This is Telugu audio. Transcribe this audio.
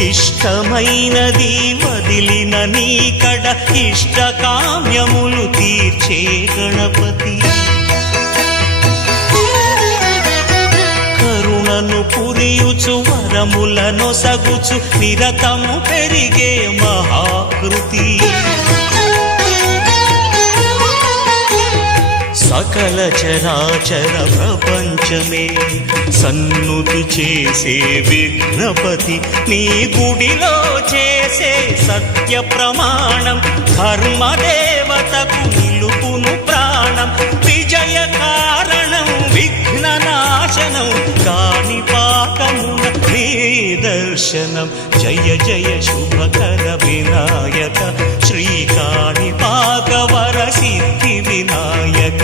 ఇష్టమైనది వదిలిన నీకడ ఇష్టకామ్యములు తీర్చే గణపతి. కరుణను పురియుచు వరములను సగుచు నిరతము పెరిగే మహాకృతి. సకల చరాచర ప్రపంచమే సన్నుతి చేసే విఘ్నపతి. నీ గుడిలో చేసే సత్య ప్రమాణం ధర్మదేవతకు నిలుపును ప్రాణం. విజయ కారణం విఘ్న నాశనం కాణిపాకమున నీ దర్శనం. జయ జయ శుభకర వినాయక శ్రీ కాణిపాక వర సిద్ధి వినాయక.